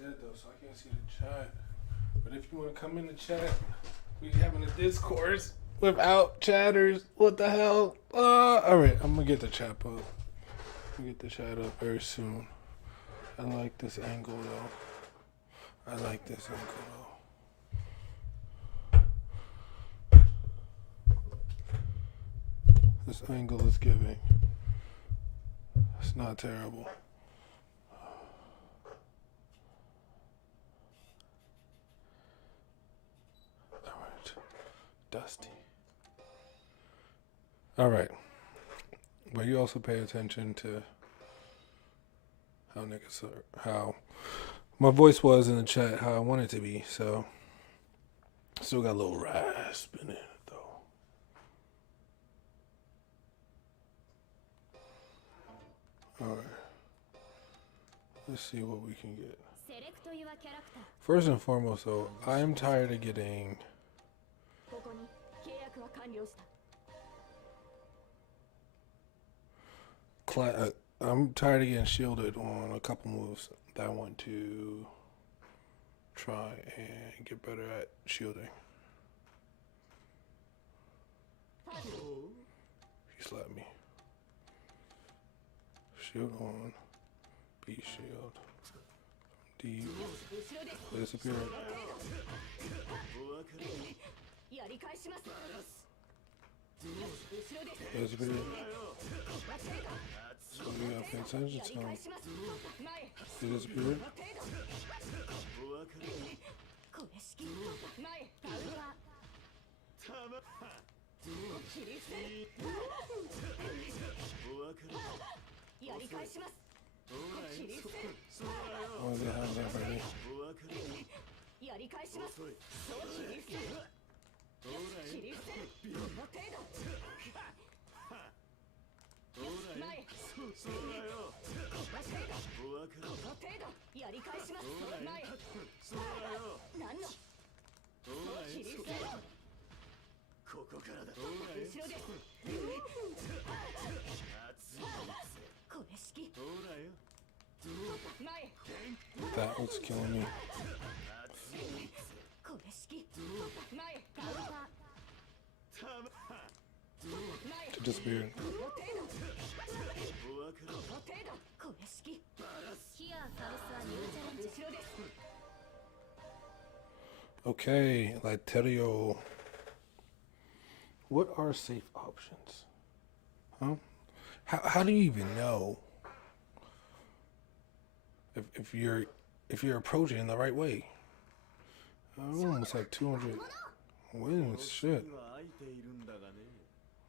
dead though, so I can't see the chat. But if you want to come in the chat, we having a discourse without chatters. What the hell? All right, I'm gonna get the chat up. I'm gonna get the chat up very soon. I like this angle though. I like this angle though. This angle is giving. It's not terrible. Alright. Dusty. Alright. But you also pay attention to how niggas are, how my voice was in the chat, how I want it to be, so still got a little rasp in it though. Alright. Let's see what we can get. First and foremost though, I'm tired of getting I'm tired of getting shielded on a couple moves that I want to try and get better at shielding. He slapped me. Shield on. B shield. D. Disappear. Disappear. So we gotta pay attention to him. He disappeared. Oh, they have that ready. That was killing me. It disappeared. Okay, Literio. What are safe options? Huh? How do you even know if you're approaching in the right way? Oh, almost like 200 wins. Shit.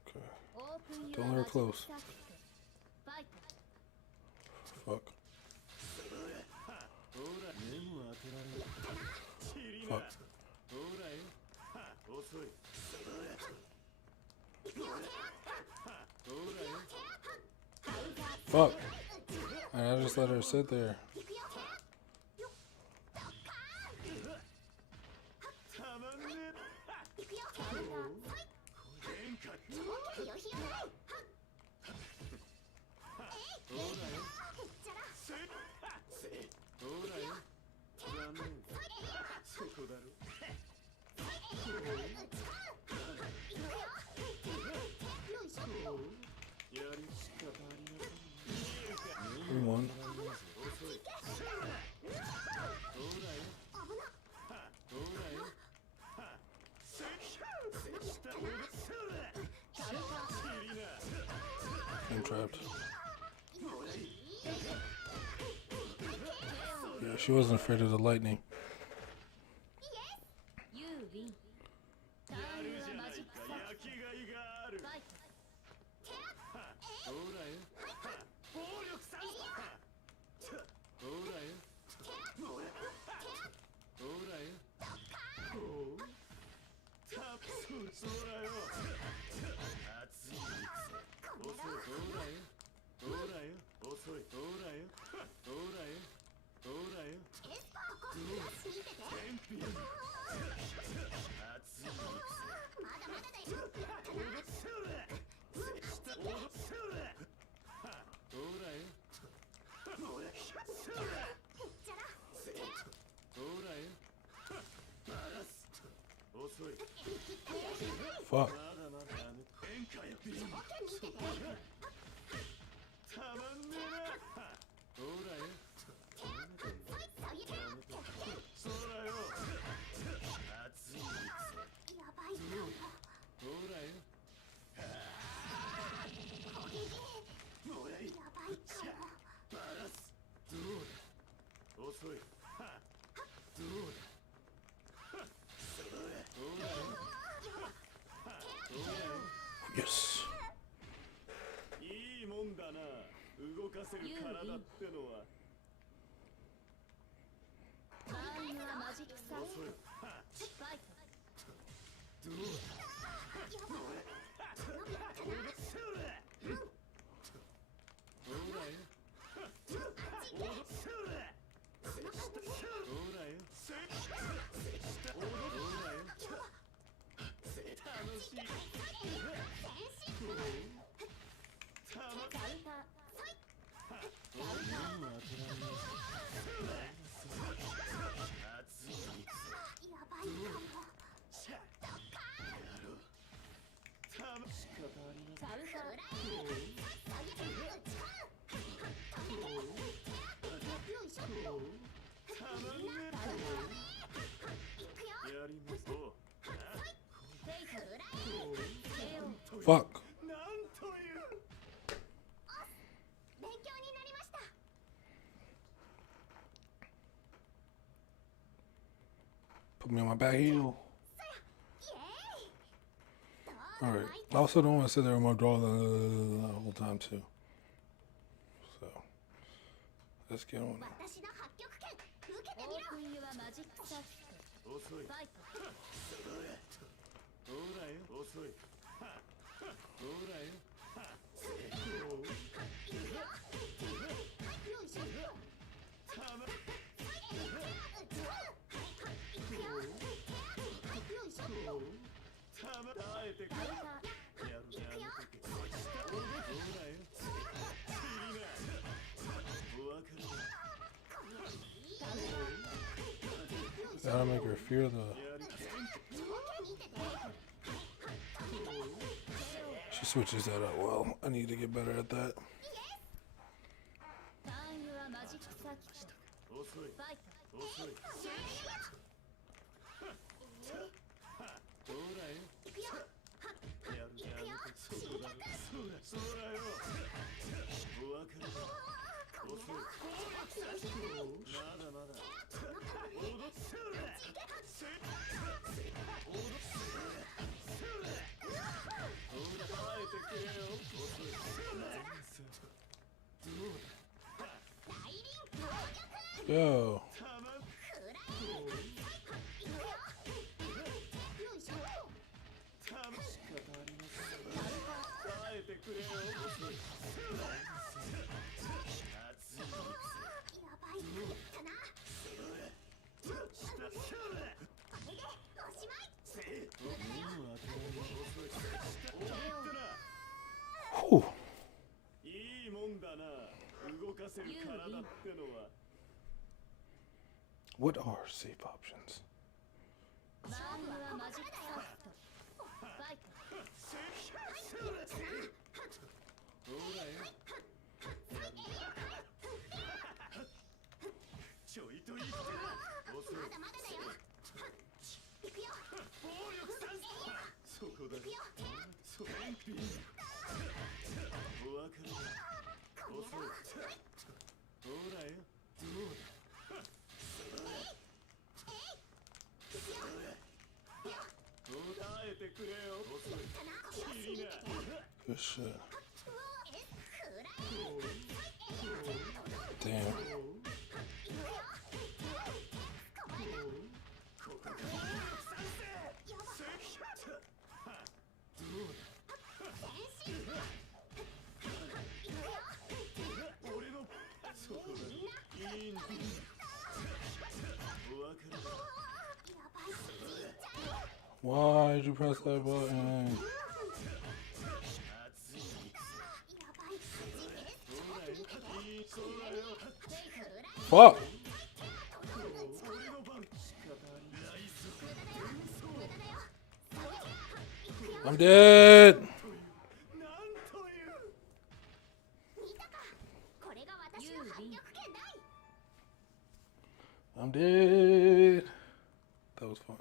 Okay. Don't let her close. Fuck. Fuck. Fuck. And I just let her sit there. We won. I'm trapped. Yeah, she wasn't afraid of the lightning. fuck? Yes. いいもんだな。動かせる体ってのは。タイムはマジックサーファイト。どうだ。Fuck. Put me on my back heel. Alright. I also don't want to sit there with my draw the whole time too. So let's get on it. That'll make her fear the... She switches that up well. I need to get better at that. Yo. Whew. What are safe options? Good shit. Damn. Why did you press that button? Fuck! I'm dead. 見たか、これが私の反逆剣だい。 I'm dead. That was fun.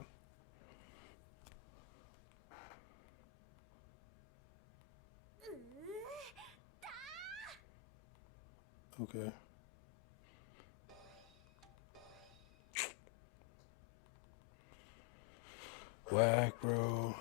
Okay. Whack, bro.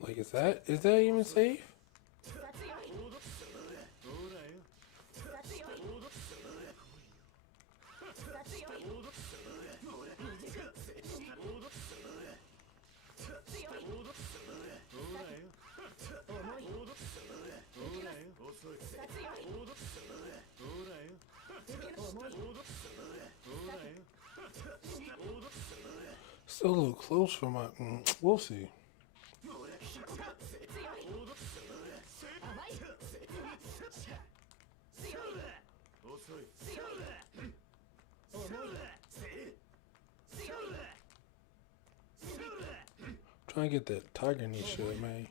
Like, is that even safe? Still a little close for my. We'll see. Trying to get that tiger knee shit, man.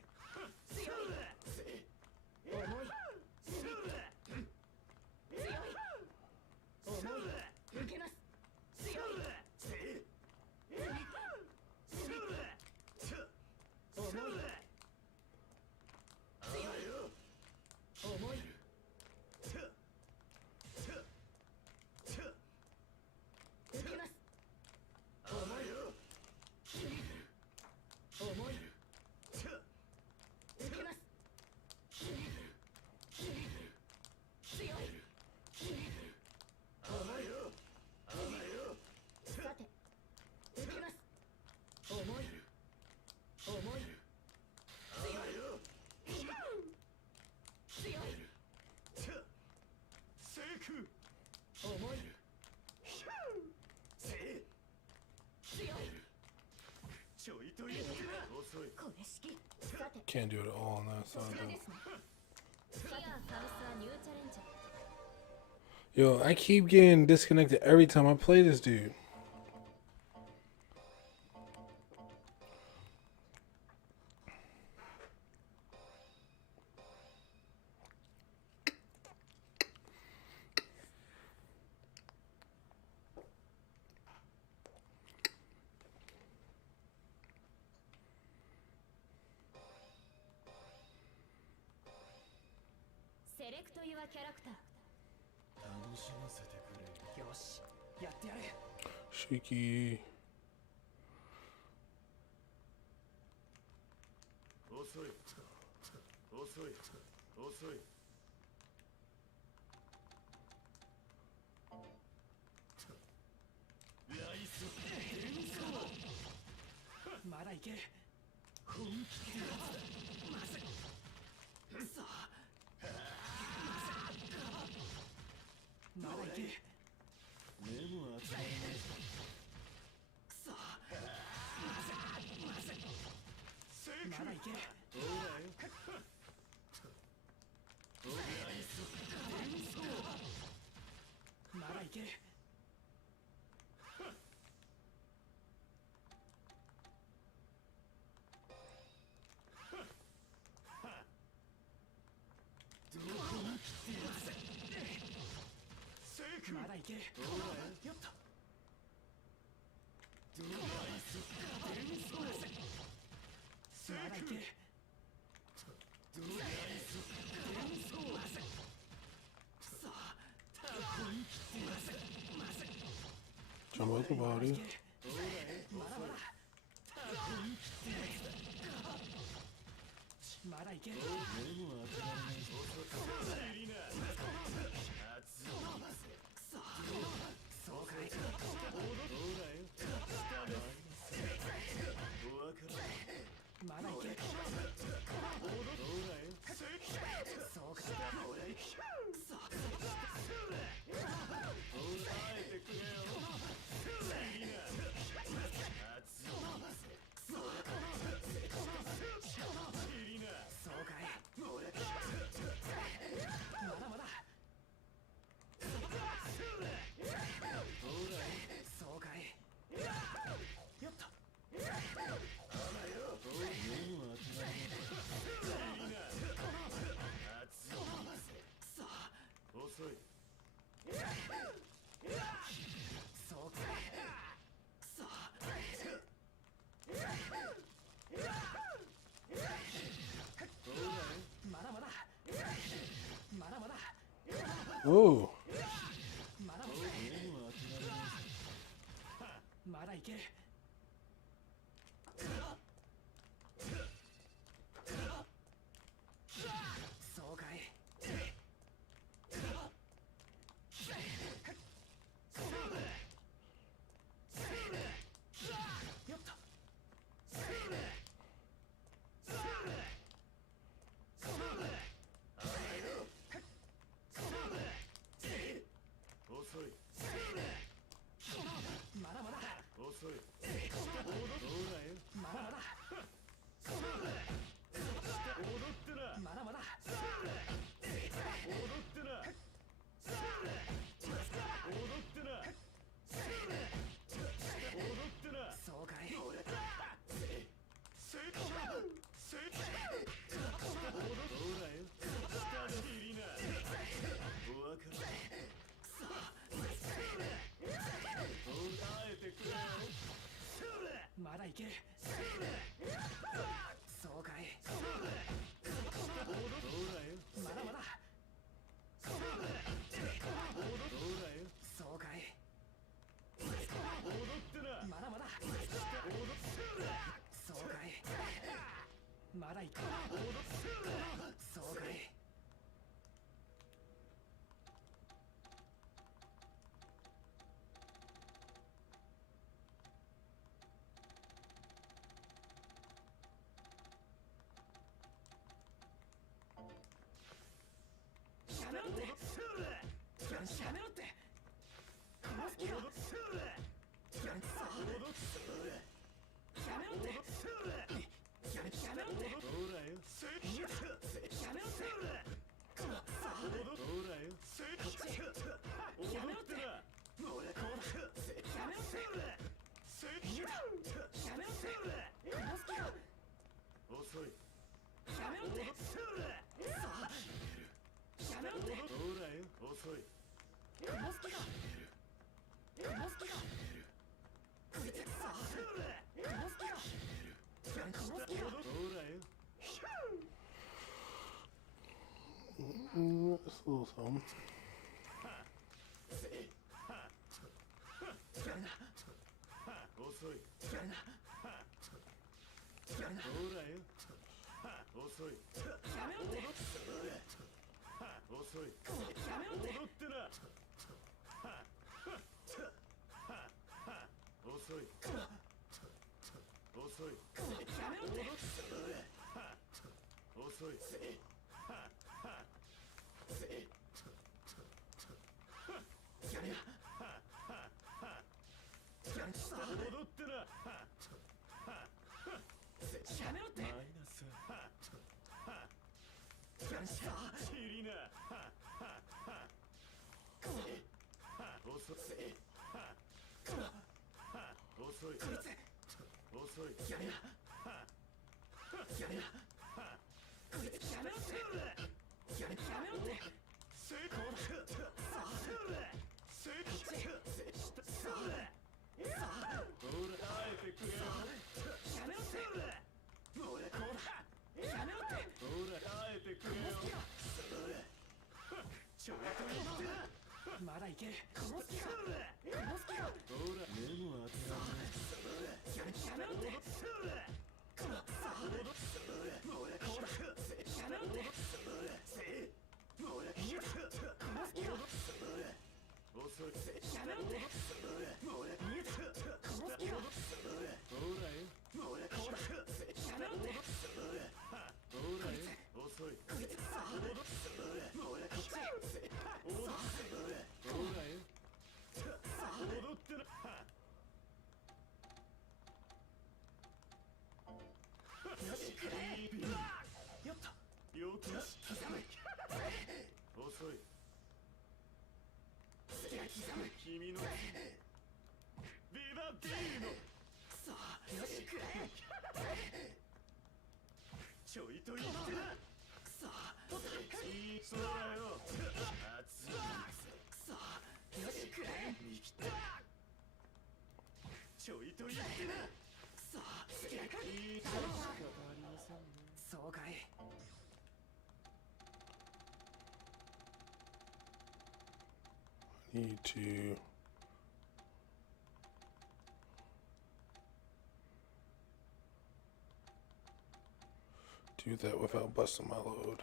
Can't do it all on that side though. Yo, I keep getting disconnected every time I play this dude. Shaky. Jump out the body. Ooh. Just a little something. Need to do that without busting my load.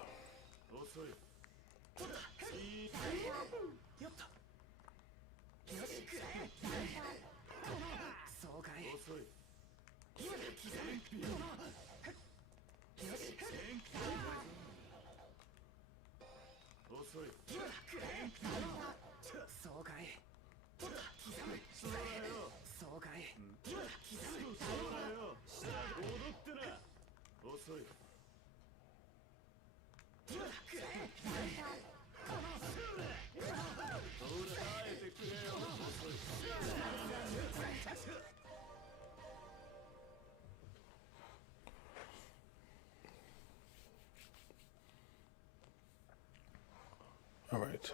All right.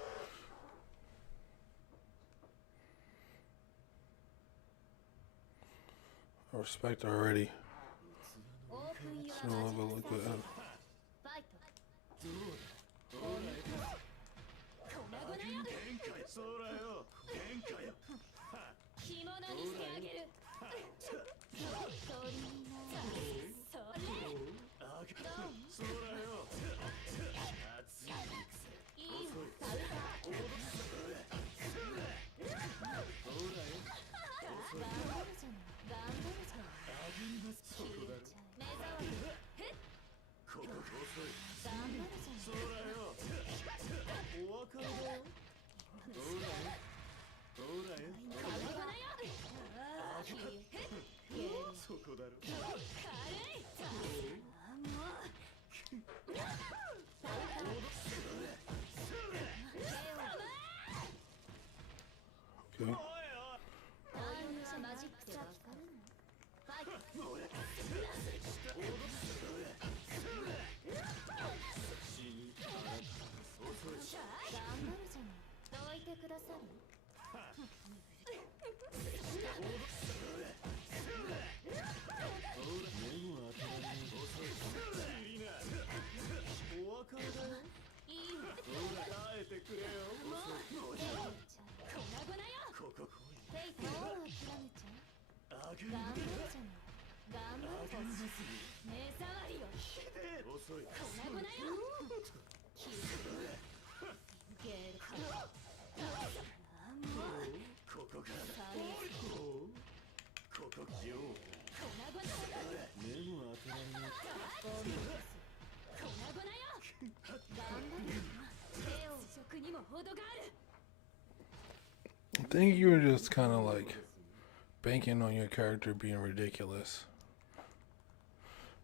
I respect already. So I'll have a look at that. Okay. I think you were just kind of like banking on your character being ridiculous.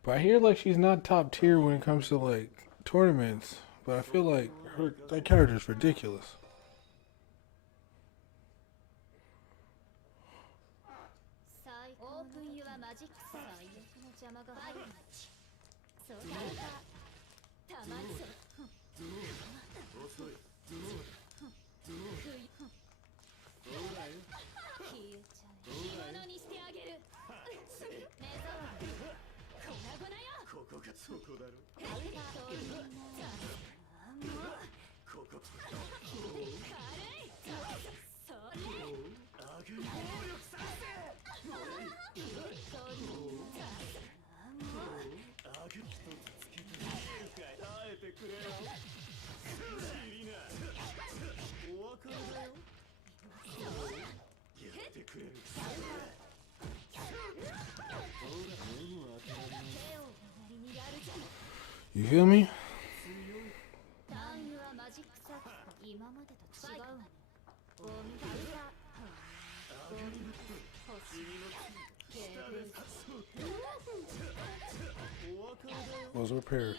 But I hear like she's not top tier when it comes to like tournaments. But I feel like that character's ridiculous. You feel me? Was repaired.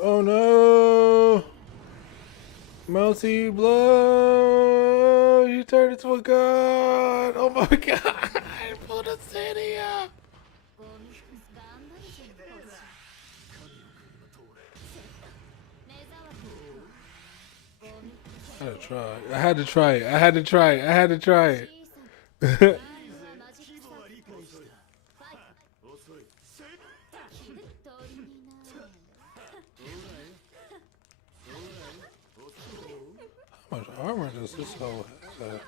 Oh no! MeltyBlood! You turned into a god! Oh my god! Pull the city up! I had to try it. I had to try it. I had to try it. How much armor does this hoe have?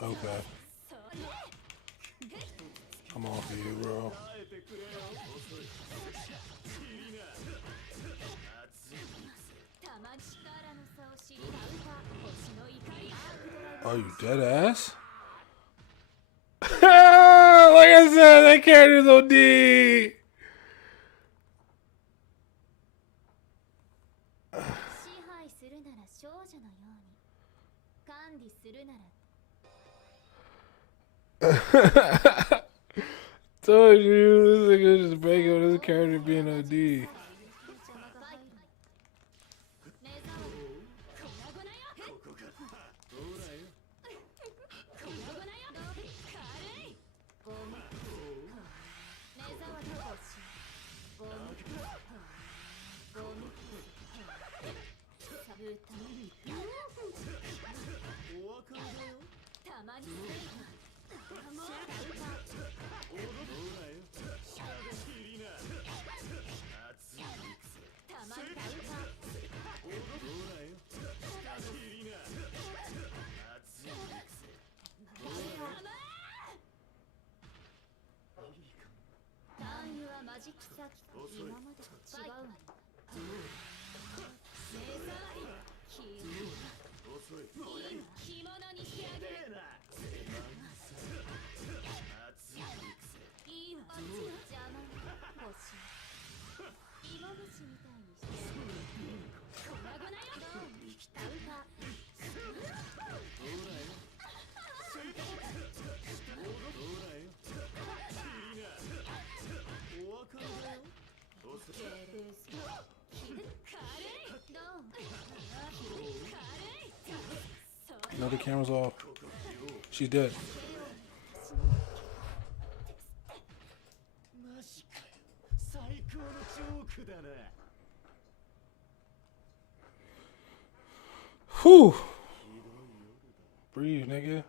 Okay. I'm off of you, bro. Are you dead ass? Like I said, that character's OD. Told you, this nigga just breaking on this character being OD. No, the camera's off. She's dead. Whew. Breathe, nigga.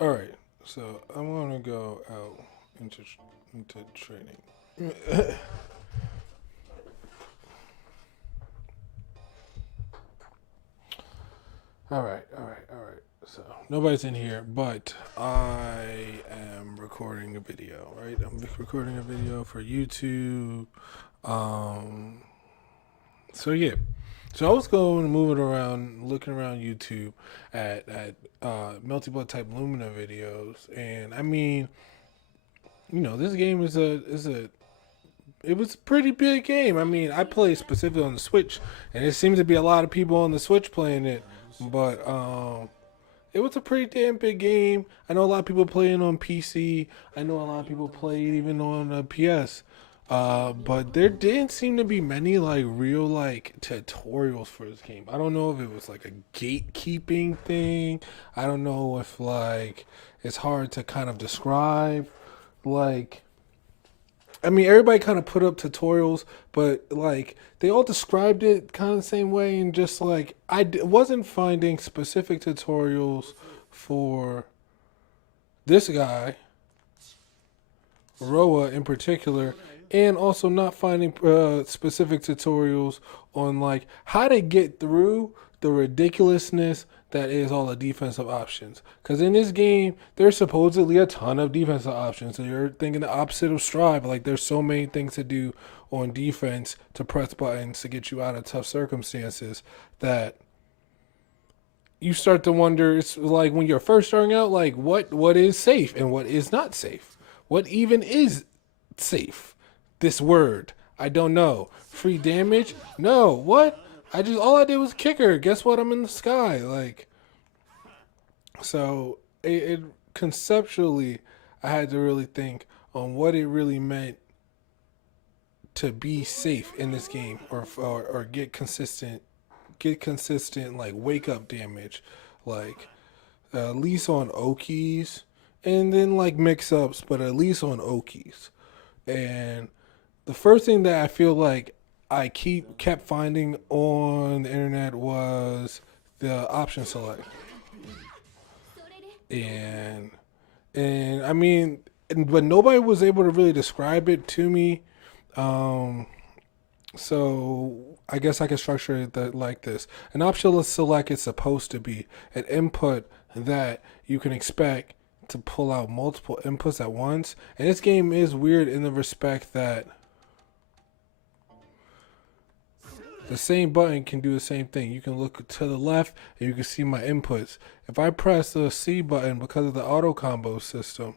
All right, so I'm gonna go out into training. All right. So nobody's in here, but I am recording a video. Right, I'm recording a video for YouTube. So yeah. So I was going moving around, looking around YouTube at MeltyBlood type Lumina videos, and I mean, you know, this game it was a pretty big game. I mean, I play specifically on the Switch, and it seems to be a lot of people on the Switch playing it, but it was a pretty damn big game. I know a lot of people playing on PC. I know a lot of people played even on PS. But there didn't seem to be many like real like tutorials for this game. I don't know if it was like a gatekeeping thing. I don't know if like it's hard to kind of describe. Like, I mean, everybody kind of put up tutorials, but like they all described it kind of the same way, and just like wasn't finding specific tutorials for this guy, Roa in particular. And also not finding specific tutorials on like how to get through the ridiculousness that is all the defensive options. Because in this game, there's supposedly a ton of defensive options. So you're thinking the opposite of Strive. Like there's so many things to do on defense to press buttons to get you out of tough circumstances that you start to wonder. It's like when you're first starting out, like what is safe and what is not safe? What even is safe? This word, I don't know. Free damage? No. What? All I did was kick her. Guess what? I'm in the sky. Like, so it conceptually, I had to really think on what it really meant to be safe in this game, or get consistent like wake up damage, like at least on Okies, and then like mix ups, but at least on Okies. And the first thing that I feel like I kept finding on the internet was the option select, and I mean, but nobody was able to really describe it to me. So I guess I can structure it like this: an option select is supposed to be an input that you can expect to pull out multiple inputs at once. And this game is weird in the respect that the same button can do the same thing. You can look to the left and you can see my inputs. If I press the C button because of the auto combo system,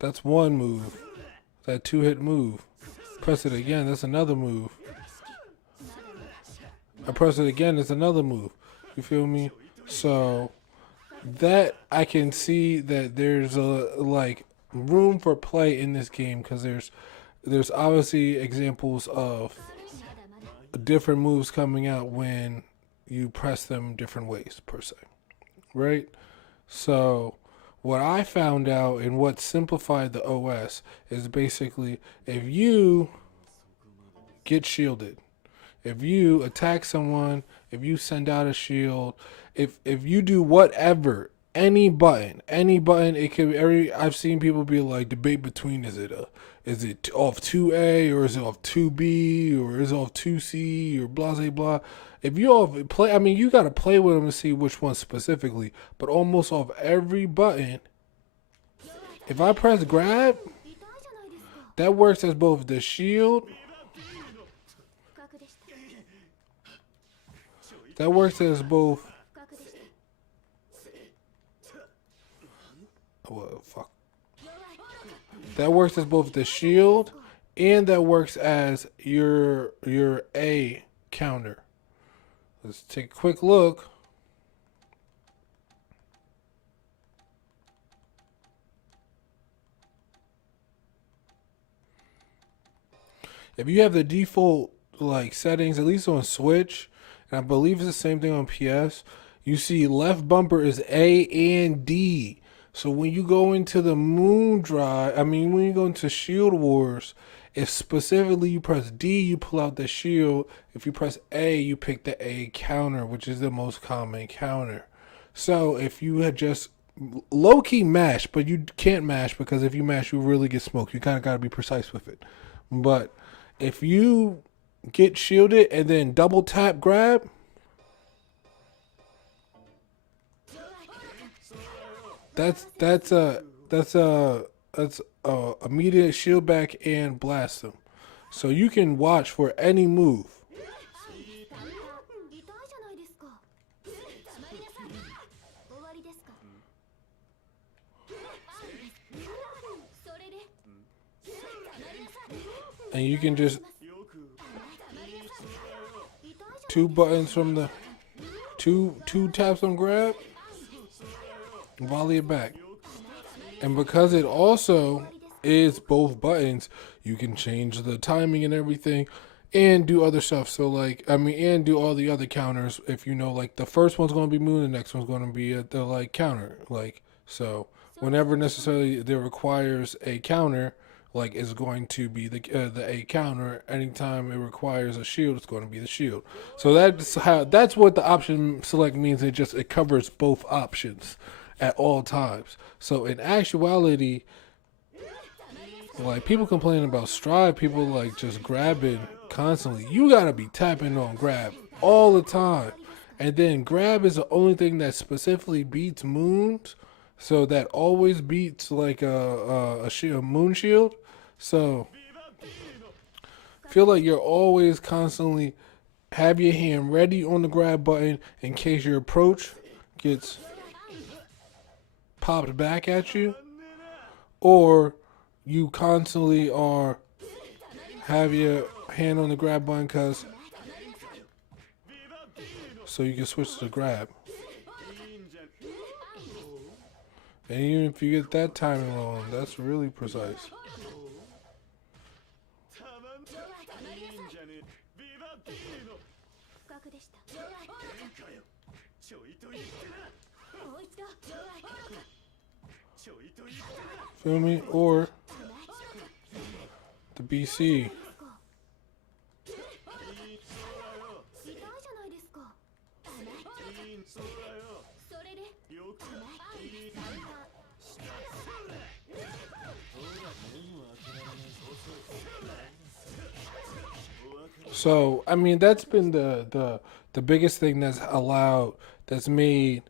that's one move. That 2-hit move. Press it again, that's another move. I press it again, it's another move. You feel me? So that I can see that there's a like room for play in this game, because there's obviously examples of different moves coming out when you press them different ways per se, right? So what I found out and what simplified the OS is basically if you get shielded, if you attack someone, if you send out a shield, if you do whatever, any button, it could be I've seen people be like debate between is it off 2A or is it off 2B or is it off 2C or blah blah blah. If you all play, I mean, you got to play with them to see which one specifically, but almost off every button, if I press grab, that works as both the shield, that works as both, oh, fuck. That works as both the shield and that works as your A counter. Let's take a quick look. If you have the default like settings, at least on Switch, and I believe it's the same thing on PS, You see, left bumper is A and D. So when you go into the Moon Drive, when you go into Shield Wars, if specifically you press D, you pull out the shield. If you press A, you pick the A counter, which is the most common counter. So if you had just low key mash, but you can't mash because if you mash, you really get smoked. You kind of got to be precise with it. But if you get shielded and then double tap grab, that's immediate shield back and blast them. So you can watch for any move. 痛いじゃないですか。黙りなさい。終わりですか。それで。黙りなさい。 And you can just two buttons from the two taps on grab, volley it back. And because it also is both buttons, you can change the timing and everything and do other stuff. So and do all the other counters. If you know, like the first one's going to be moon, the next one's going to be the like counter. Like, so whenever necessarily there requires a counter, like is going to be the A counter. Anytime it requires a shield, it's going to be the shield. So that's what the option select means. It covers both options at all times. So in actuality, like people complaining about stride, people like just grabbing constantly. You gotta be tapping on grab all the time, and then grab is the only thing that specifically beats moons. So that always beats like a moon shield. So feel like you're always constantly have your hand ready on the grab button in case your approach gets popped back at you, or you constantly have your hand on the grab button so you can switch to grab. And even if you get that timing wrong, that's really precise. Feel me? Or the BC. So that's been the biggest thing that's made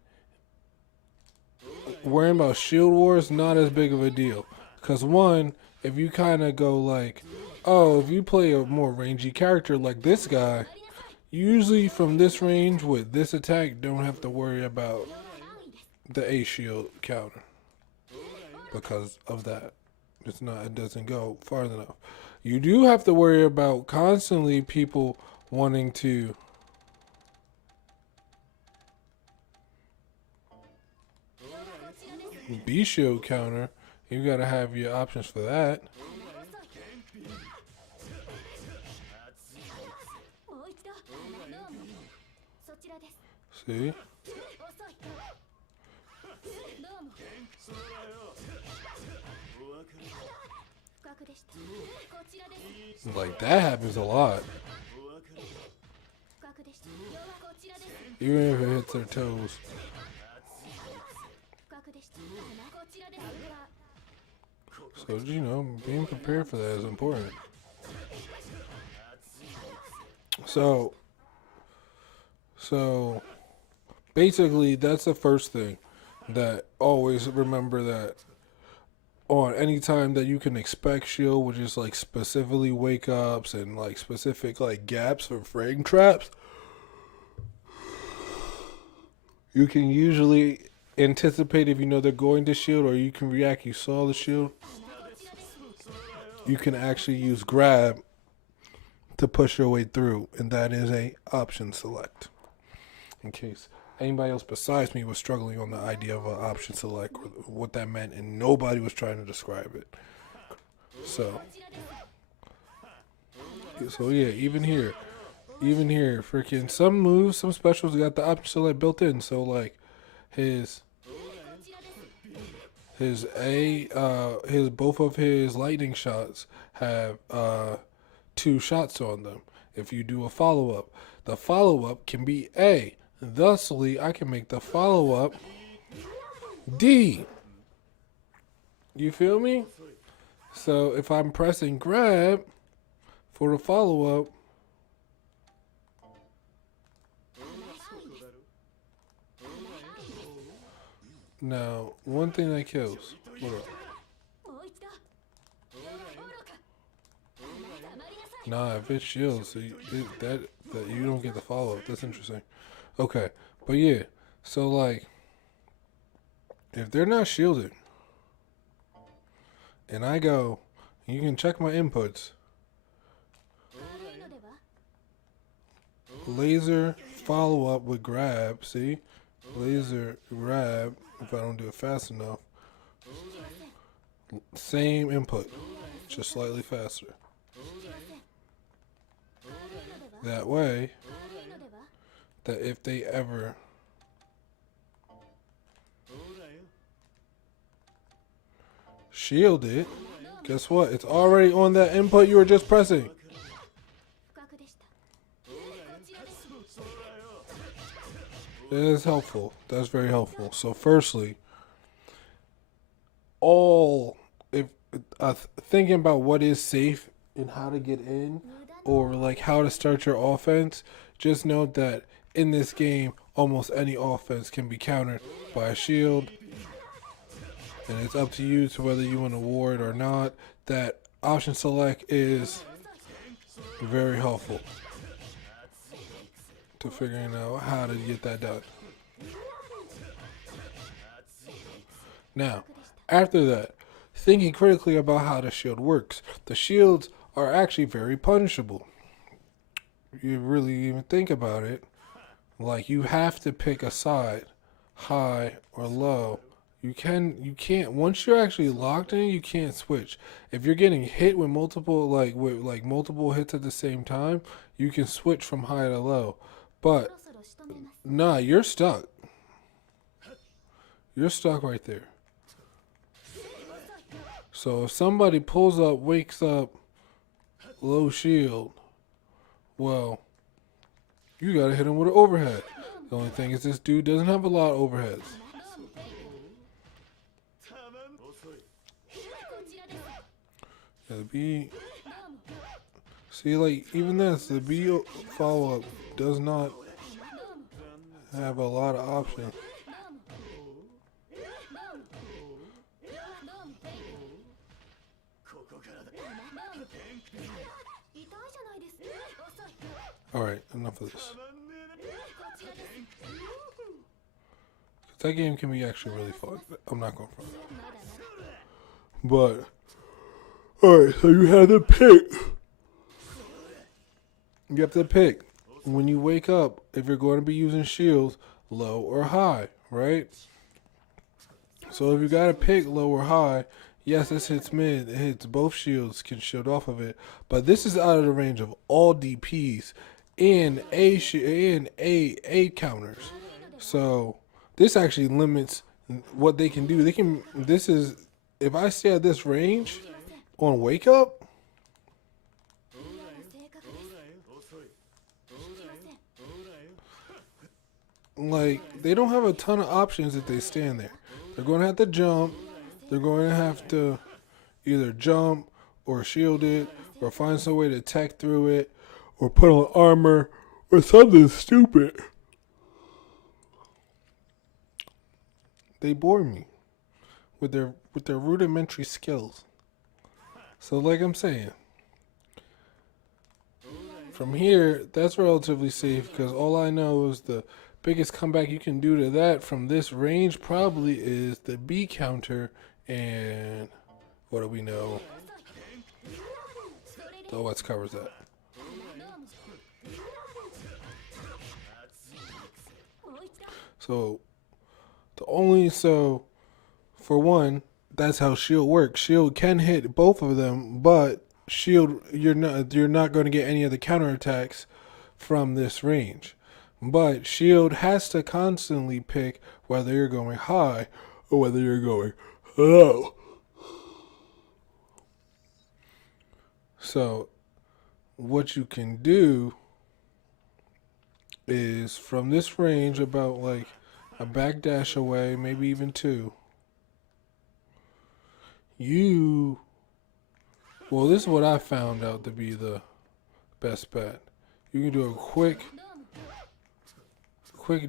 worrying about shield wars not as big of a deal. Because one, if you kind of go like, if you play a more rangy character like this guy, usually from this range with this attack, don't have to worry about the A shield counter because of that. It doesn't go far enough. You do have to worry about constantly people wanting to B shield counter. You gotta have your options for that. See? Like that happens a lot. Even if it hits their toes. So, being prepared for that is important. So basically, that's the first thing that always remember that on any time that you can expect shield, which is like specifically wake ups and like specific like gaps or frame traps, you can usually anticipate if you know they're going to shield, or you can react, you saw the shield. You can actually use grab to push your way through, and that is a option select. In case anybody else besides me was struggling on the idea of an option select, or what that meant, and nobody was trying to describe it. So yeah, even here, even here, freaking some moves, some specials got the option select built in. So like his his both of his lightning shots have 2 shots on them. If you do a follow up, the follow up can be A. Thusly, I can make the follow up D. You feel me? So if I'm pressing grab for the follow up, now one thing that kills. Hold up. Nah, if it shields, so that you don't get the follow up. That's interesting. Okay, but yeah, so like, if they're not shielded, and I go, you can check my inputs. Laser follow up with grab. See, laser grab. If I don't do it fast enough, same input, just slightly faster. That way, that if they ever shield it, guess what? It's already on that input you were just pressing. That is helpful. That's very helpful. So firstly, if thinking about what is safe and how to get in, or like how to start your offense, just note that in this game, almost any offense can be countered by a shield, and it's up to you to whether you want to ward or not. That option select is very helpful to figuring out how to get that done. Now, after that, thinking critically about how the shield works. The shields are actually very punishable. You really even think about it, like you have to pick a side, high or low. You can't once you're actually locked in, you can't switch. If you're getting hit with multiple multiple hits at the same time, you can switch from high to low. But nah, you're stuck. You're stuck right there. So if somebody pulls up, wakes up, low shield, well, you gotta hit him with an overhead. The only thing is this dude doesn't have a lot of overheads. Yeah, the B. See, like even this, the B follow up does not have a lot of options. Alright, enough of this. That game can be actually really fun. I'm not going front. But, alright, so you have to pick. You have to pick when you wake up if you're going to be using shields, low or high, right? So if you got to pick low or high, yes, this hits mid, it hits both shields, can shield off of it. But this is out of the range of all DPs and A counters. So this actually limits what they can do. If I stay at this range on wake up, like they don't have a ton of options if they stand there. They're going to have to jump. They're going to have to either jump or shield it or find some way to tech through it or put on armor or something stupid. They bore me with their rudimentary skills. So like I'm saying, from here, that's relatively safe because all I know is the biggest comeback you can do to that from this range probably is the B counter and what do we know? The OS covers that. So for one, that's how shield works. Shield can hit both of them, but shield you're not going to get any of the counterattacks from this range. But shield has to constantly pick whether you're going high or whether you're going low. So what you can do is from this range about like a backdash away, maybe even two. Well, this is what I found out to be the best bet. You can do a quick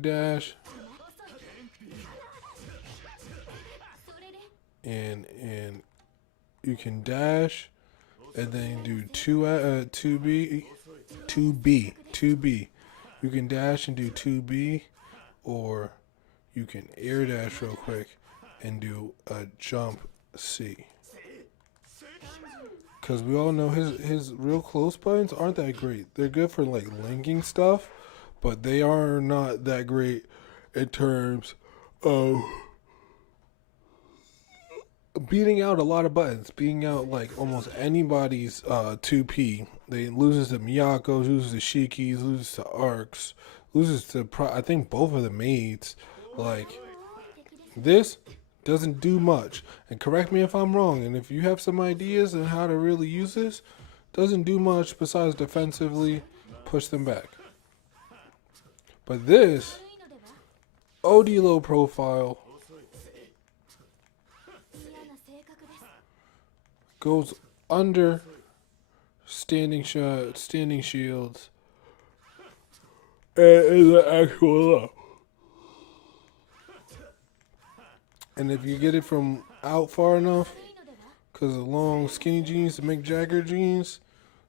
dash and you can dash and then do 2B. You can dash and do 2B, or you can air dash real quick and do a jump C. Because we all know his real close buttons aren't that great. They're good for like linking stuff, but they are not that great in terms of beating out a lot of buttons, beating out like almost anybody's 2P. They loses to Miyako, loses to Shikis, loses to Arcs, loses to I think both of the maids. Like this doesn't do much. And correct me if I'm wrong. And if you have some ideas on how to really use this, doesn't do much besides defensively push them back. But this OD low profile goes under standing shields and is an actual low. And if you get it from out far enough, because of long skinny jeans to make Jagger jeans,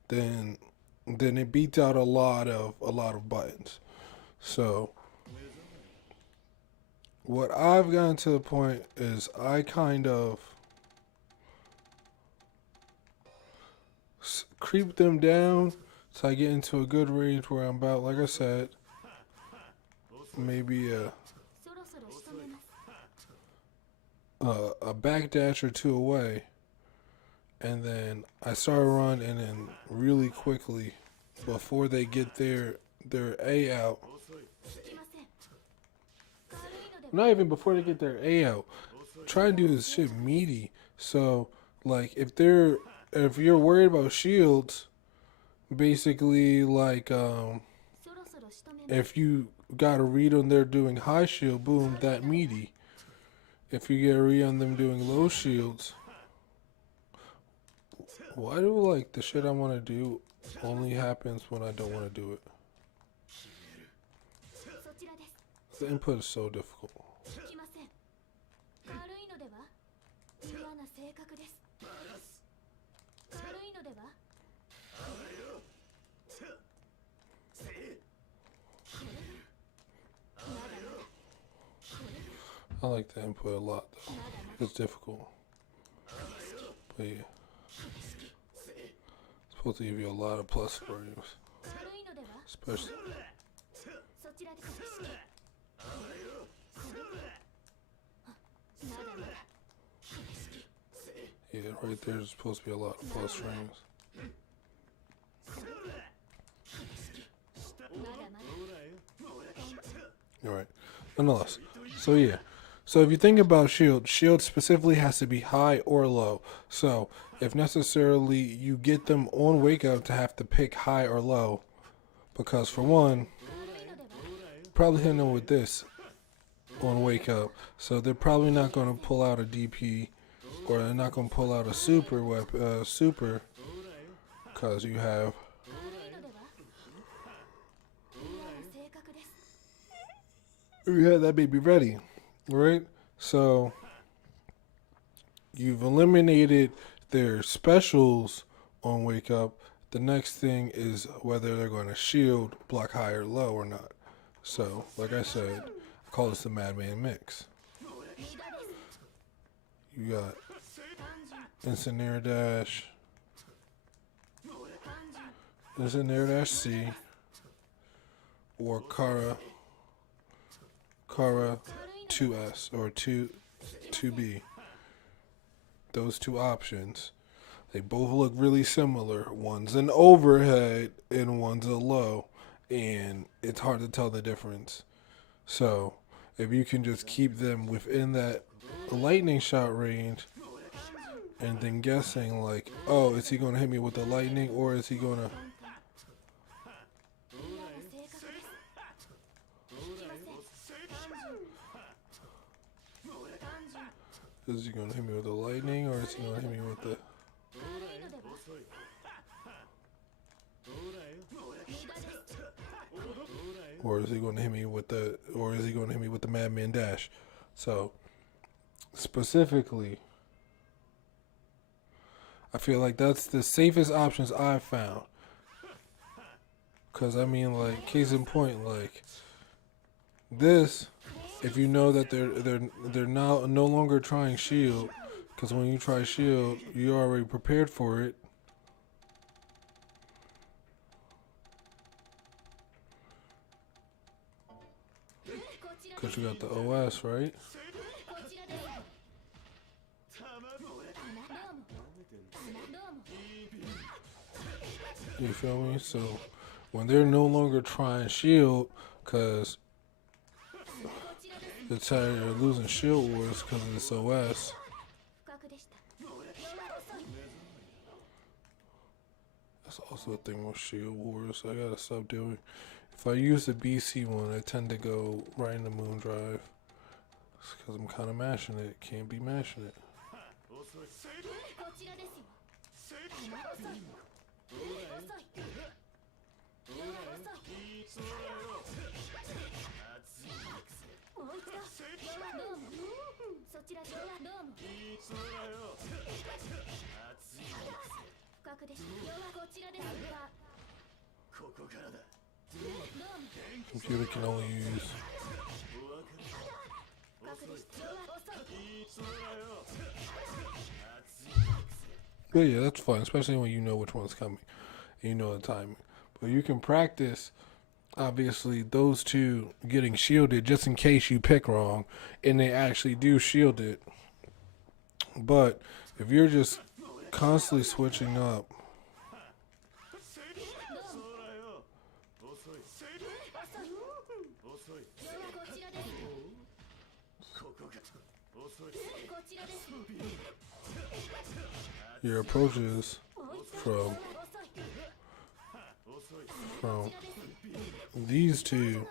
then it beats out a lot of buttons. So what I've gotten to the point is I kind of creep them down so I get into a good range where I'm about, like I said, maybe a backdash or two away, and then I start a run, and then really quickly before they get their A out, not even before they get their A out, try and do this shit meaty. So like if you're worried about shields, basically like if you got a read on they're doing high shield, boom, that meaty. If you get a read on them doing low shields, why do like the shit I want to do only happens when I don't want to do it? The input is so difficult. I like the input a lot though. It's difficult. But yeah. It's supposed to give you a lot of plus frames. Especially. Yeah, right there's supposed to be a lot of plus frames. Alright. Nonetheless. So yeah. So if you think about shield specifically has to be high or low. So if necessarily you get them on wake up to have to pick high or low, because for one, probably hitting them with this on wake up, so they're probably not going to pull out a DP, or they're not going to pull out a super weapon, because you have that baby ready. Right? So you've eliminated their specials on wake up. The next thing is whether they're going to shield, block high or low or not. So, like I said, I call this the Madman mix. You got instant air dash, C, or Kara 2S or 2B. Those two options, they both look really similar. One's an overhead and one's a low, and it's hard to tell the difference. So if you can just keep them within that lightning shot range, and then guessing like, oh, is he going to hit me with the lightning, or is he going to... Is he going to hit me with the lightning, or is he going to hit me with the... Or is he going to hit me with the... Or is he going to hit me with the Madman Dash? So, specifically, I feel like that's the safest options I've found. Because, I mean, like, case in point, like, this... If you know that they're now no longer trying shield, because when you try shield, you're already prepared for it. Because you got the OS, right? You feel me? So when they're no longer trying shield, because they're tired of losing shield wars because of this OS. That's also a thing with shield wars. I gotta stop doing. If I use the BC one, I tend to go right in the moon drive. It's because I'm kind of mashing it. Can't be mashing it. Computer can only use... But yeah, that's fun, especially when you know which one's coming. And you know the timing. But you can practice, obviously, those two getting shielded just in case you pick wrong and they actually do shield it. But if you're just constantly switching up, your approaches from these two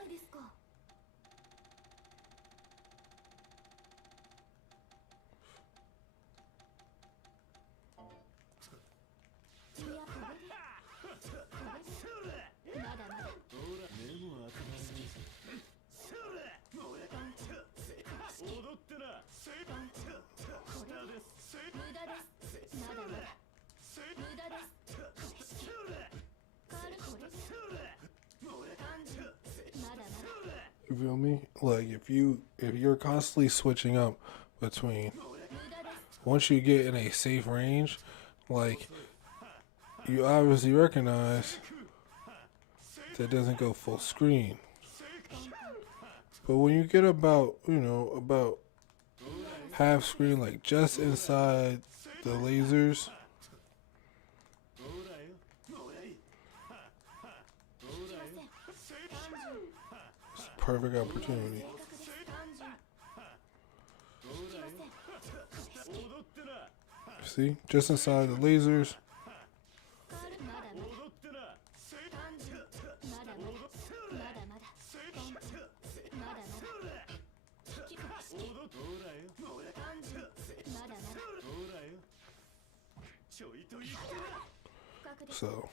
You feel me? Like if you're constantly switching up between, once you get in a safe range, like you obviously recognize that doesn't go full screen. But when you get about, about half screen, like just inside the lasers, it's a perfect opportunity. See, just inside the lasers. So,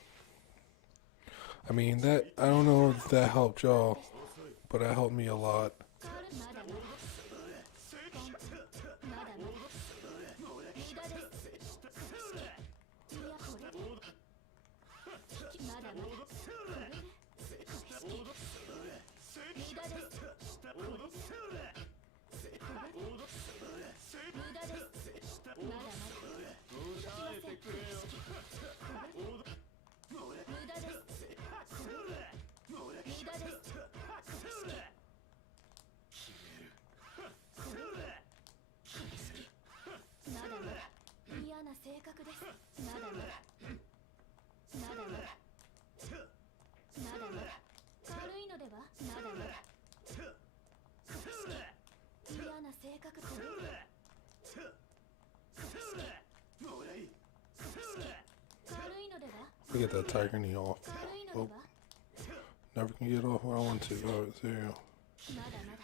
I mean, that, I don't know if that helped y'all, but that helped me a lot. Look at that tiger knee off. Oh, never can get off where I want to. Oh, there you go. まだまだ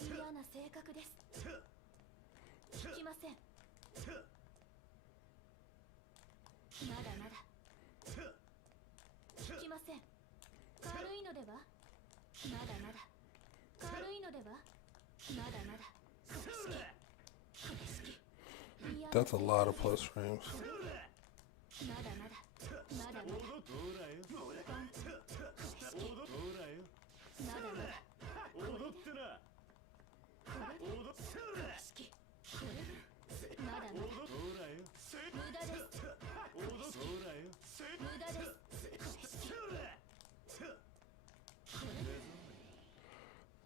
嫌な性格です。聞きません。まだまだ聞きません。軽いのでは。まだまだ軽いのでは。まだまだ That's a lot of plus frames. まだまだまだまだまだまだ踊ってなまだまだ無駄です無駄です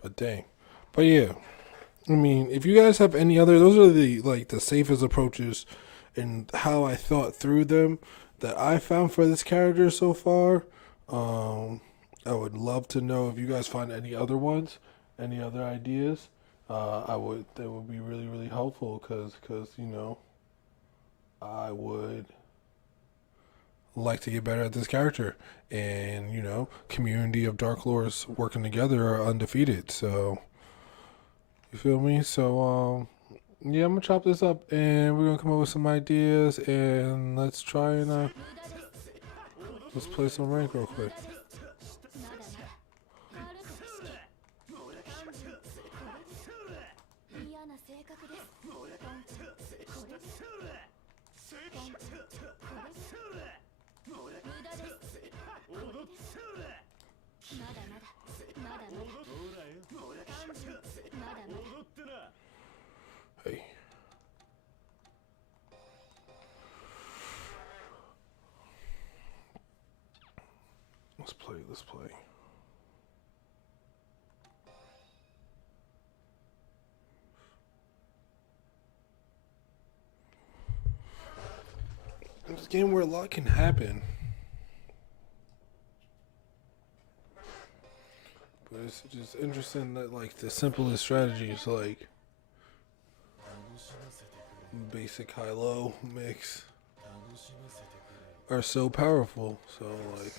But dang. But yeah. I mean, if you guys have any other, those are the safest approaches and how I thought through them that I found for this character so far. I would love to know if you guys find any other ones, any other ideas. That would be really, really helpful because you know, I would like to get better at this character, and you know, community of Dark Lords working together are undefeated. So you feel me? So yeah, I'm gonna chop this up and we're gonna come up with some ideas and let's try and let's play some rank real quick. Hey. Let's play. It's a game where a lot can happen. But it's just interesting that like the simplest strategies like basic high-low mix are so powerful. So like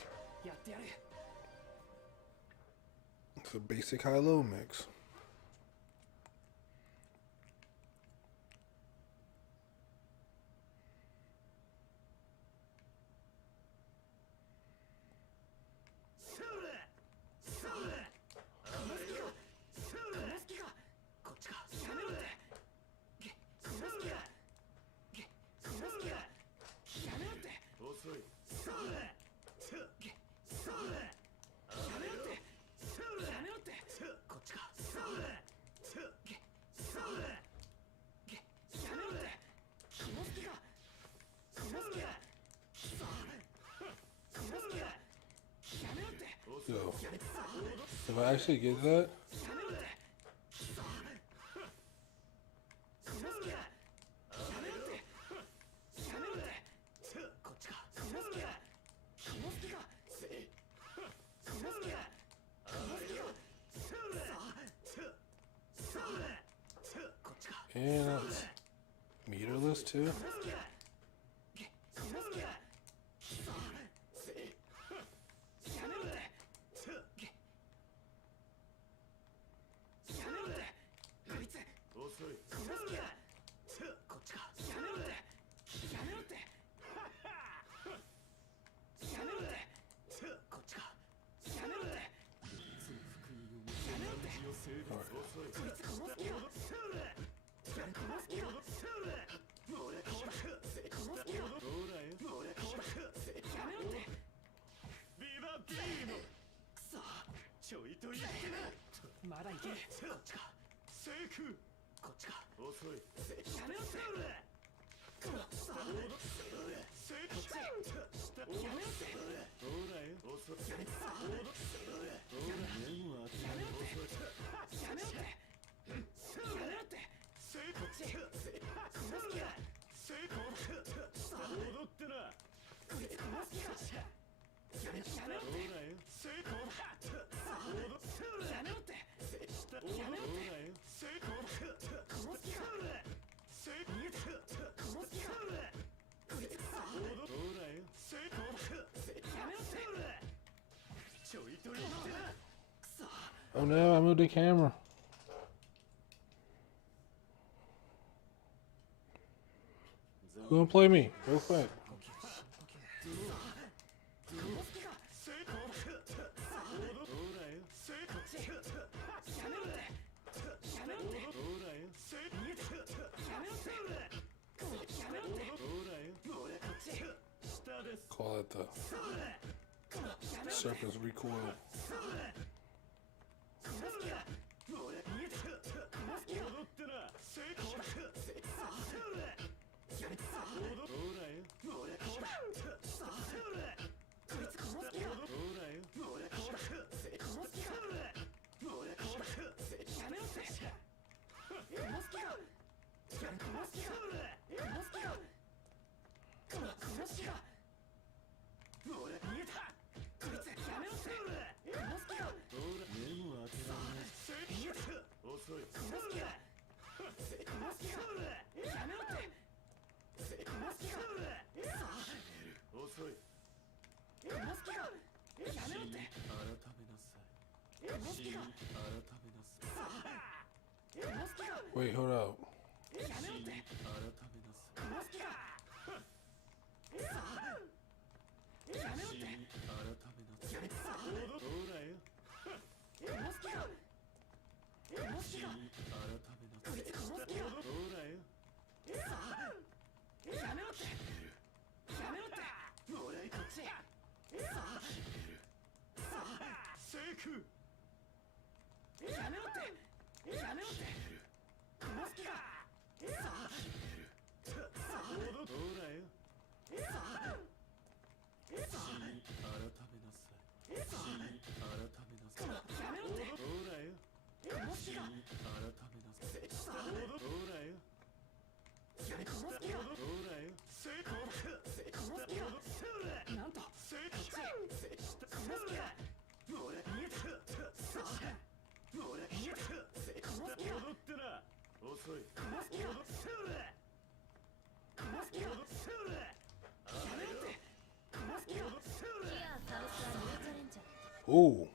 it's a basic high-low mix. Yo, if I actually get that, and that's meterless too. Oh no, I moved the camera. Who gonna play me? Real quick. Call it the Serpent's Recoil. Wait, hold up. Ooh.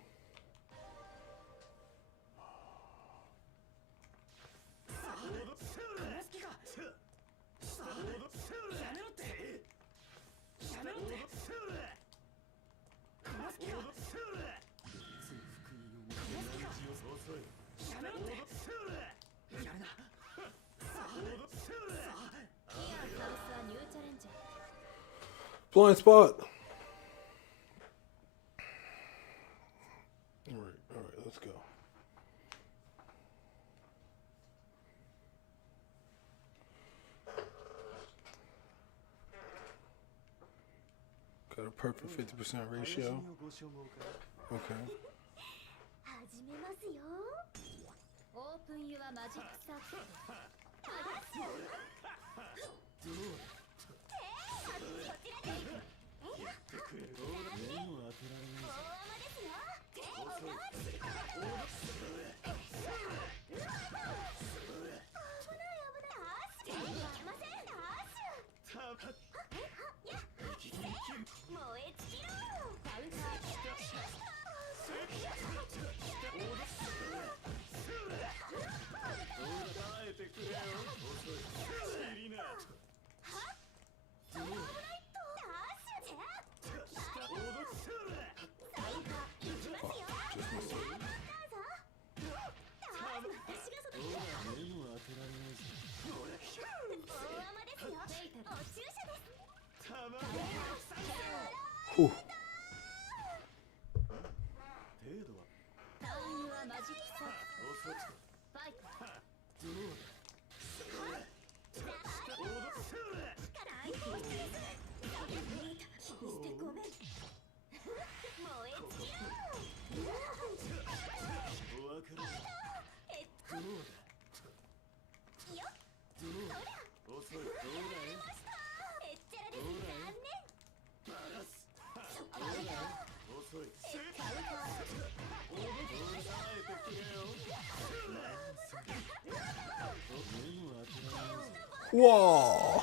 Blind spot. All right, let's go. Got a perfect 50% ratio. Okay. 始めますよ。オープンユアマジックサークル。Ooh. Whoa!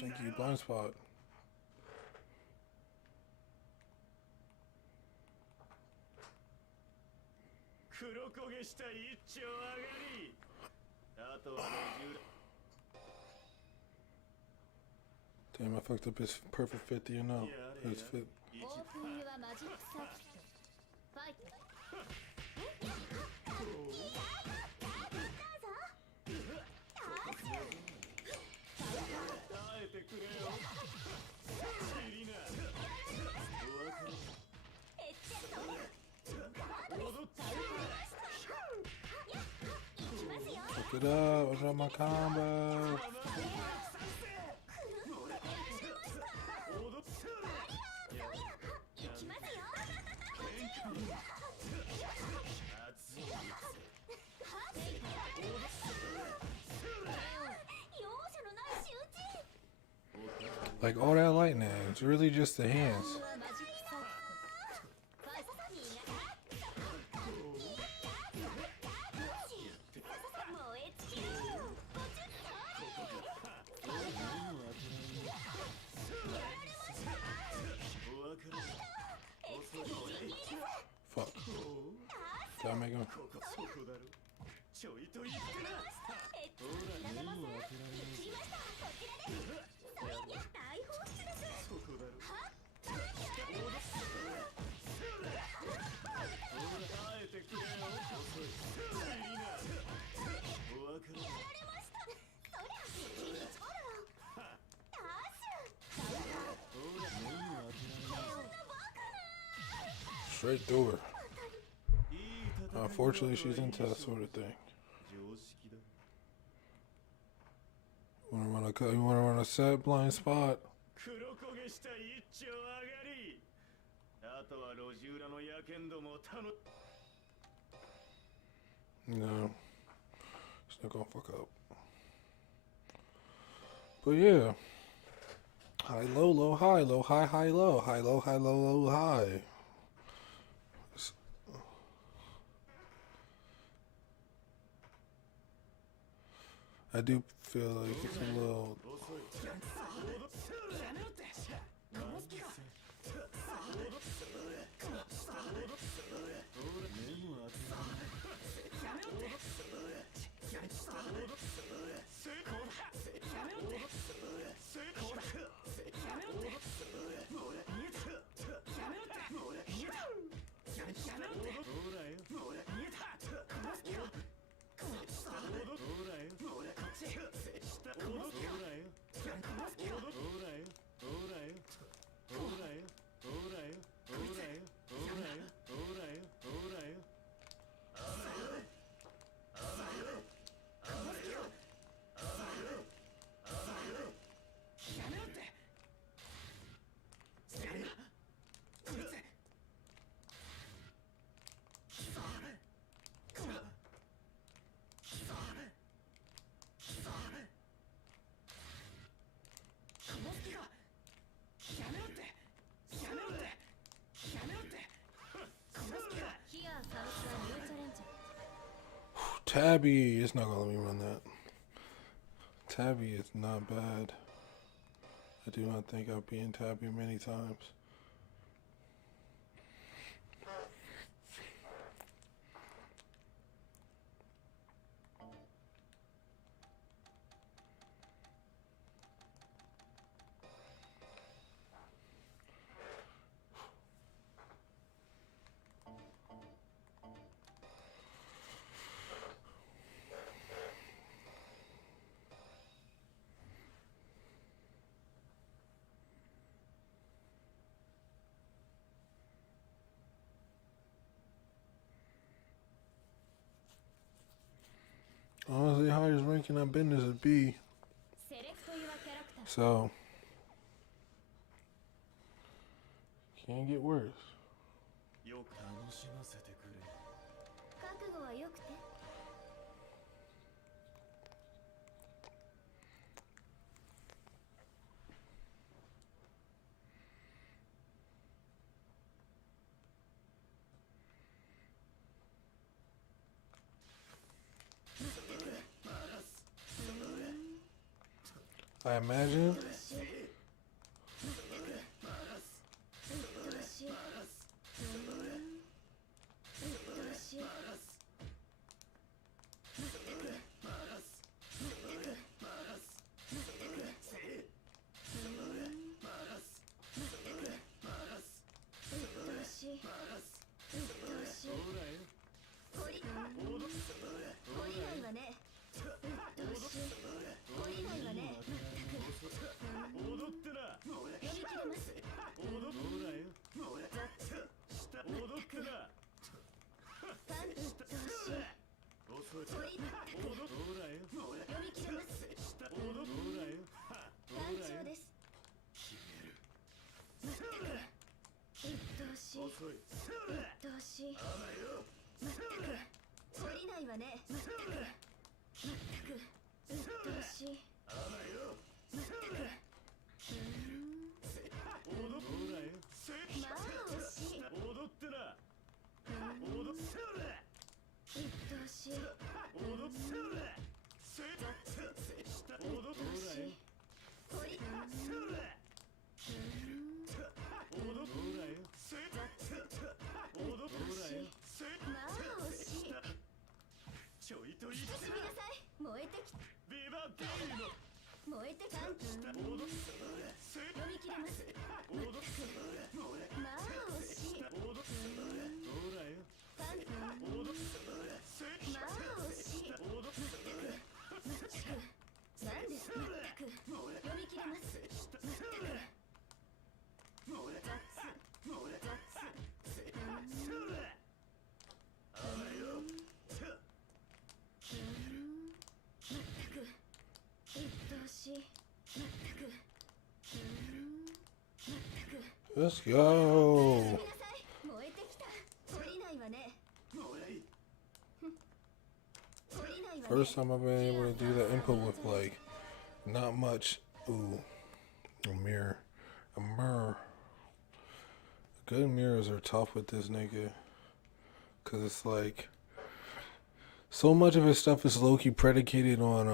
Thank you, blind spot. Damn, I fucked up his perfect 50, you know. His fit. オープニングはマジックサーキットファイトFuck it up, what's up my combo? Like all that lightning, it's really just the hands. Fuck. Did I make him? Straight through her. Unfortunately, she's into that sort of thing. You wanna run a set blind spot? No, it's not gonna fuck up. But yeah, high, low, low, high, low, high, high, low, high, low, high, low, low, high. I do feel like it's a little. Tabby, it's not gonna let me run that. Tabby is not bad. I do not think I've been Tabby many times. Honestly, highest ranking I've been is a B. So, can't get worse. I imagine わね。まったくうっとうしい。まったくまあ惜しい。うっとうしい。ほりまあ惜しい。慎みなさい。燃えてきた。燃えてきた。読み切れます。まったくまあ惜しい。まあ惜しい。まったくなんです。まったく読み切れます。まったくLet's go. First time I've been able to do the input with like not much. Ooh, a mirror. A mirror. Good mirrors are tough with this nigga. Cause it's like so much of his stuff is low-key predicated on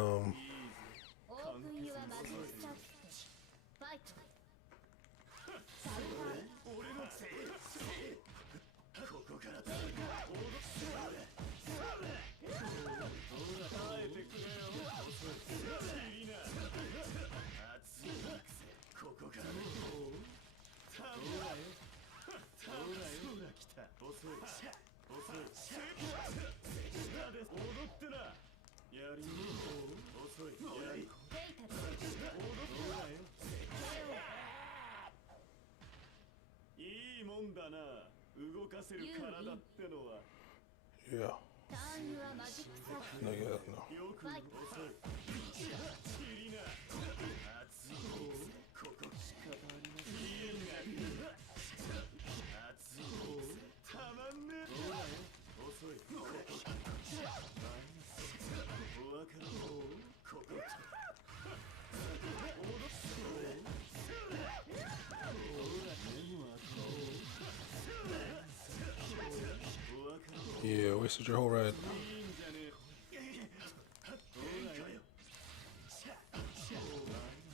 yeah. Nigga, no. Yeah, wasted your whole ride.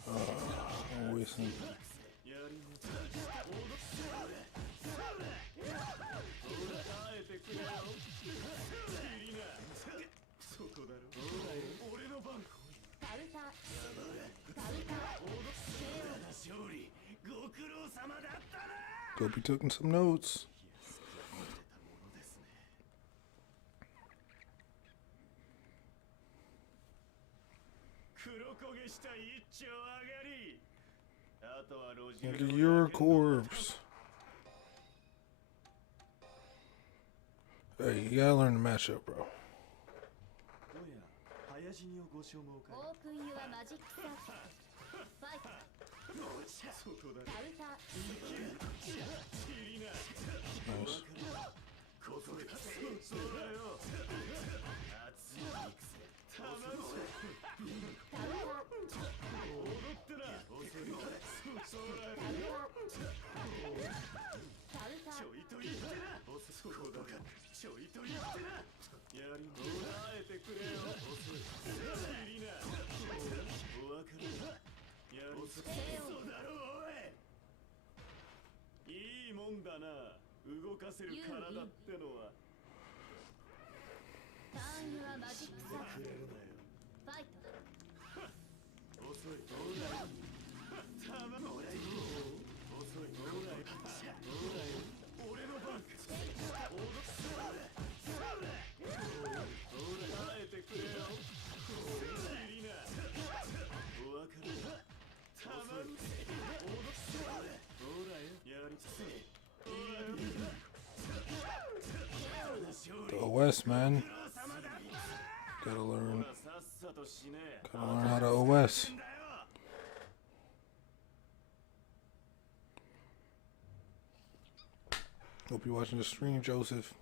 I'm wasting. Hope you took some notes. Look at your corpse. Hey, you gotta learn the matchup, bro. Nice. The OS, man. Gotta learn how to OS. Hope you're watching the stream, Joseph.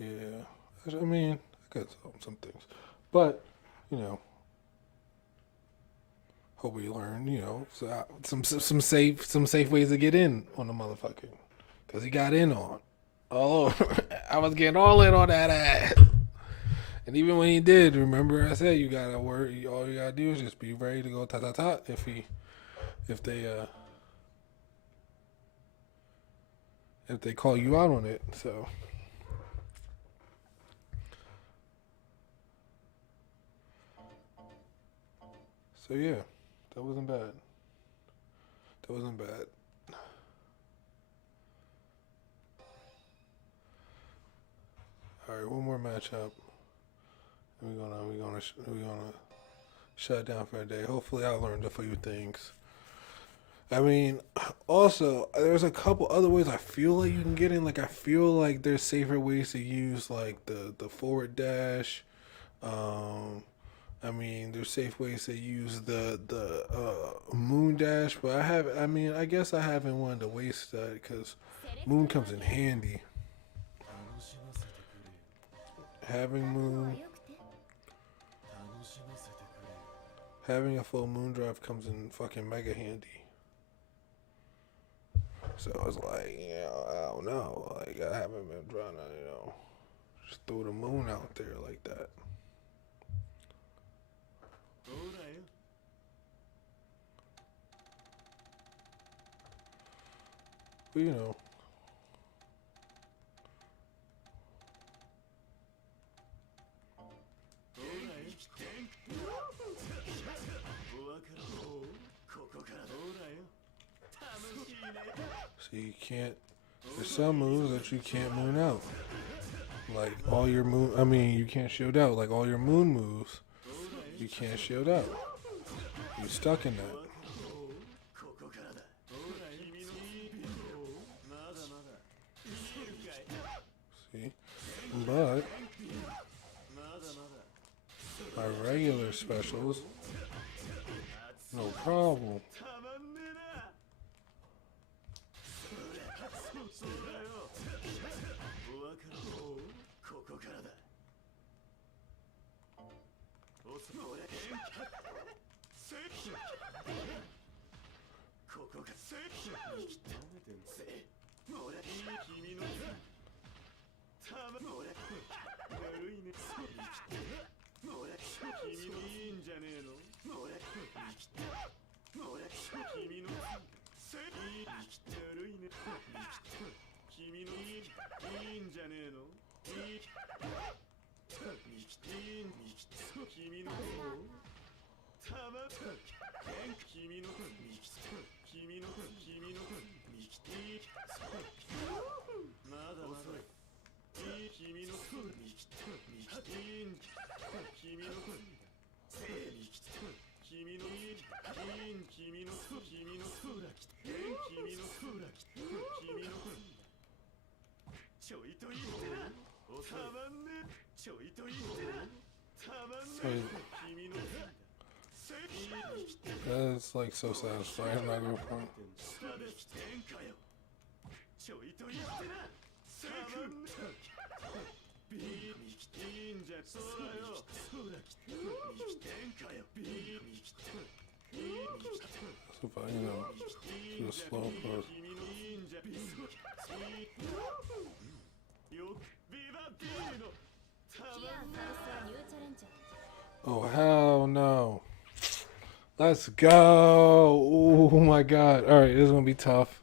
Yeah, I mean, I got some things, but you know, hope we learn. You know, some safe ways to get in on the motherfucker, cause he got in on. Oh, I was getting all in on that ass. And even when he did, remember I said you gotta work. All you gotta do is just be ready to go ta ta ta if they call you out on it. So yeah, that wasn't bad. That wasn't bad. All right, one more matchup. We're gonna shut down for a day. Hopefully, I learned a few things. I mean, also, there's a couple other ways I feel like you can get in. Like, I feel like there's safer ways to use, like, the forward dash. I mean, there's safe ways to use the moon dash. But I guess I haven't wanted to waste that because moon comes in handy. Having a full moon drive comes in fucking mega handy. So I was like, I don't know. Like, I haven't been trying to, just throw the moon out there like that. But, so you can't, there's some moves that you can't moon out. Like all your you can't shield out. Like all your moon moves, you can't shield out. You're stuck in that. See? But my regular specials, no problem. That's like so satisfying. I'm not gonna front. So if I, do a slow push. Oh hell no. Let's go. Oh my god. Alright, this is gonna be tough.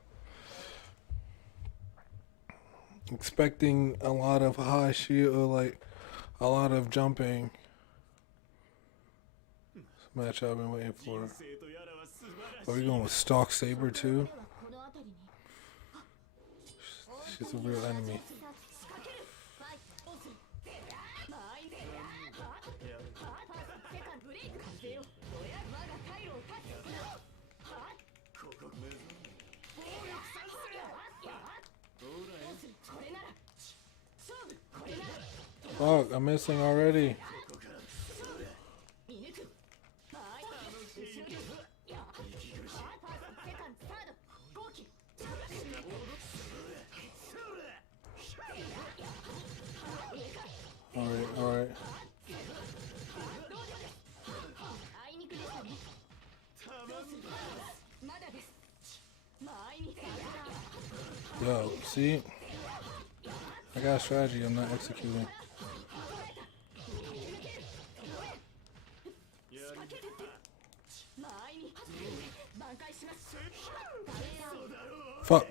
Expecting a lot of high shield, like a lot of jumping. This match I've been waiting for. Are we going with Stalk Saber too? She's a real enemy. Fuck, I'm missing already. Alright, alright. Yo, see? I got a strategy, I'm not executing. Fuck.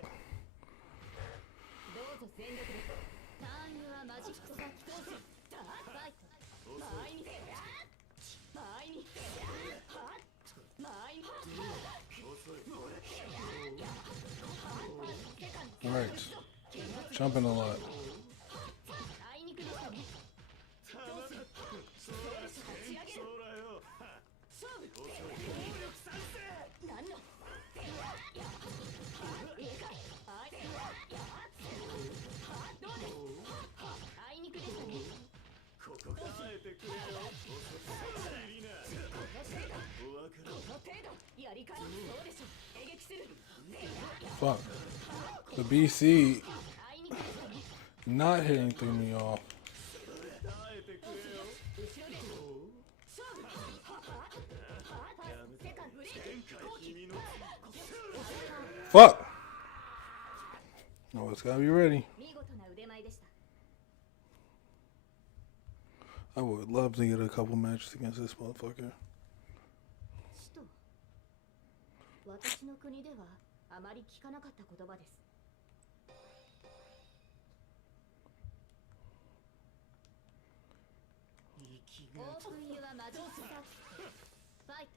Alright. Jumping a lot. Fuck. The BC not hitting threw me off. Fuck. No, it's gotta be ready. I would love to get a couple matches against this motherfucker. 私の国ではあまり聞かなかった言葉です。オープンユアマジックサーファイト。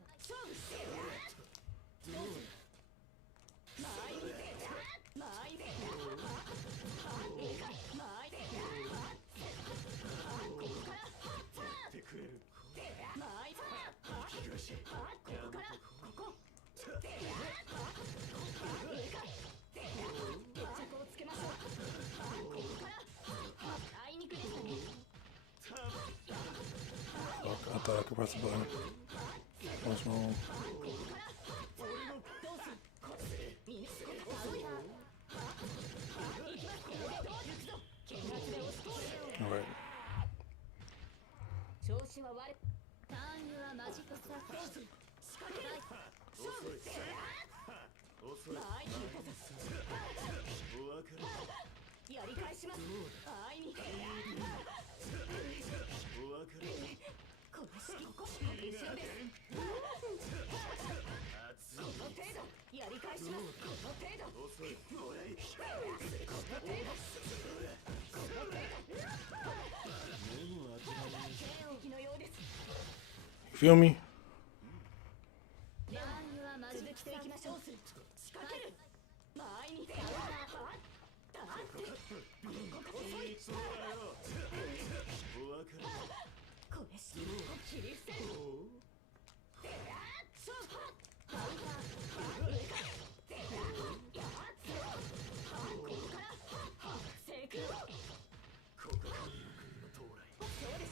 I thought I could press the button. What's wrong? Alright. Feel me?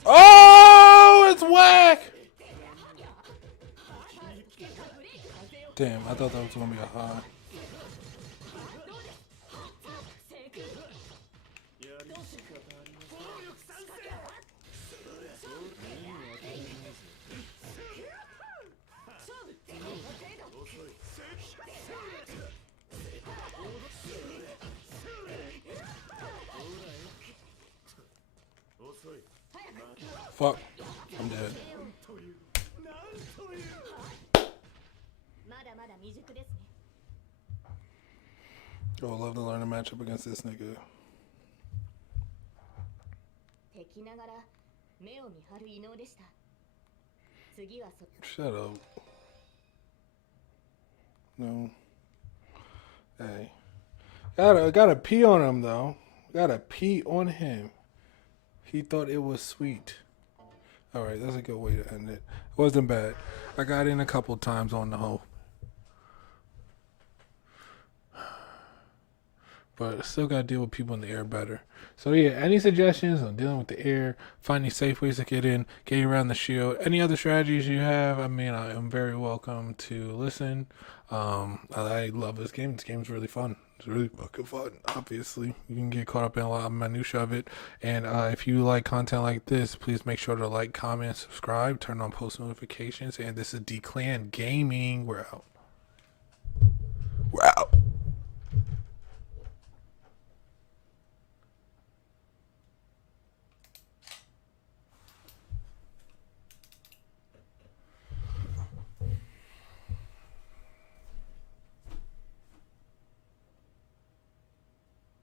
Oh, it's whack! Damn, I thought that was gonna be a high. Fuck, I'm dead. Oh, I'd love to learn a matchup against this nigga. Shut up. No. Hey. Gotta pee on him though. Gotta pee on him. He thought it was sweet. Alright, that's a good way to end it. It wasn't bad. I got in a couple times on the hoe. but I still gotta deal with people in the air better. So yeah, any suggestions on dealing with the air, finding safe ways to get in, getting around the shield, any other strategies you have, I mean, I am very welcome to listen. I love this game. This game's really fun. It's really fucking fun. Obviously, you can get caught up in a lot of minutia of it. And if you like content like this, please make sure to like, comment, subscribe, turn on post notifications. And this is D-Clan Gaming. We're out.